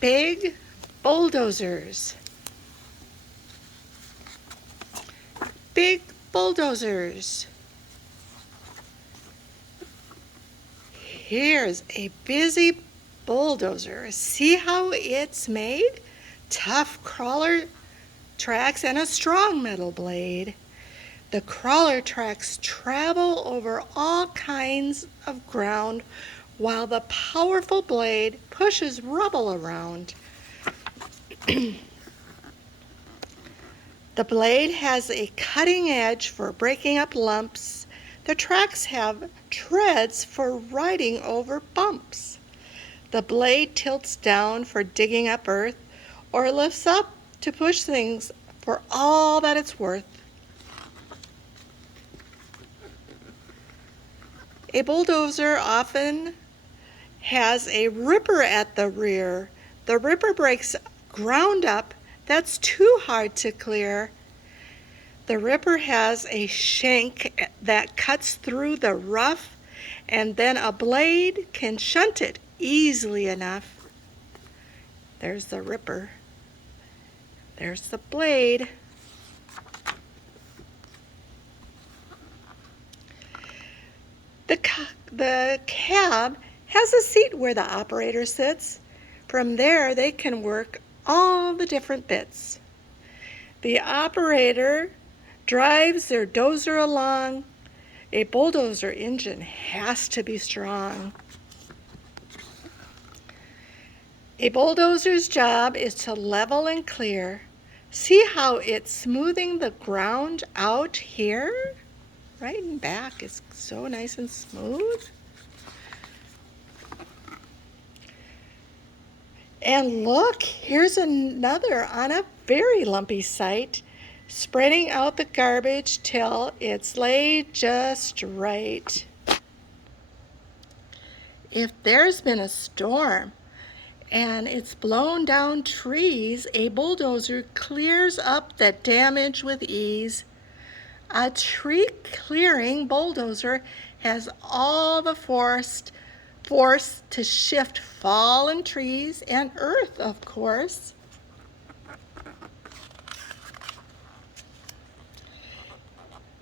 Big bulldozers. Big bulldozers. Here's a busy bulldozer. See how it's made? Tough crawler tracks and a strong metal blade. The crawler tracks travel over all kinds of ground while the powerful blade pushes rubble around. The blade has a cutting edge for breaking up lumps. The tracks have treads for riding over bumps. The blade tilts down for digging up earth or lifts up to push things for all that it's worth. A bulldozer often has a ripper at the rear. The ripper breaks ground up that's too hard to clear. The ripper has a shank that cuts through the rough, and then a blade can shunt it easily enough. There's the ripper. There's the blade. The cab has a seat where the operator sits. From there, they can work all the different bits. The operator drives their dozer along. A bulldozer engine has to be strong. A bulldozer's job is to level and clear. See how it's smoothing the ground out here? Right and back is so nice and smooth. And look, here's another on a very lumpy site, spreading out the garbage till it's laid just right. If there's been a storm and it's blown down trees, a bulldozer clears up the damage with ease. A tree clearing bulldozer has all the force to shift fallen trees and earth, of course.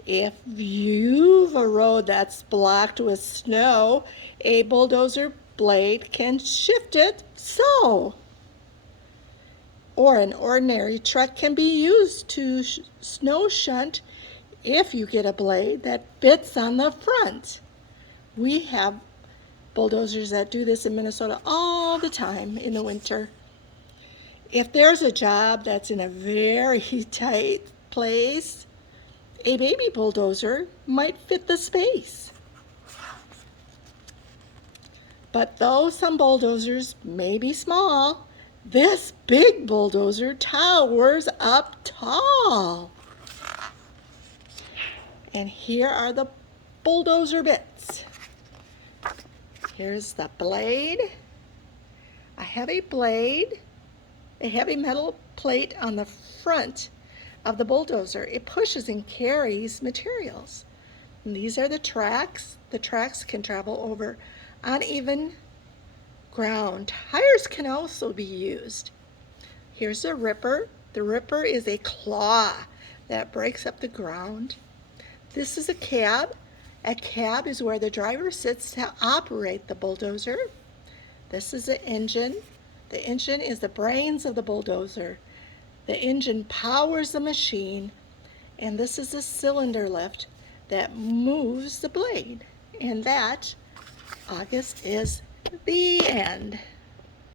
If you've a road that's blocked with snow, a bulldozer blade can shift it so. Or an ordinary truck can be used to snow shunt if you get a blade that fits on the front. We have bulldozers that do this in Minnesota all the time in the winter. If there's a job that's in a very tight place, a baby bulldozer might fit the space. But though some bulldozers may be small, this big bulldozer towers up tall. And here are the bulldozer bits. Here's the blade, a heavy blade, a heavy metal plate on the front of the bulldozer. It pushes and carries materials. And these are the tracks. The tracks can travel over uneven ground. Tires can also be used. Here's a ripper. The ripper is a claw that breaks up the ground. This is a cab. A cab is where the driver sits to operate the bulldozer. This is an engine. The engine is the brains of the bulldozer. The engine powers the machine, and this is a cylinder lift that moves the blade. And that, August, is the end.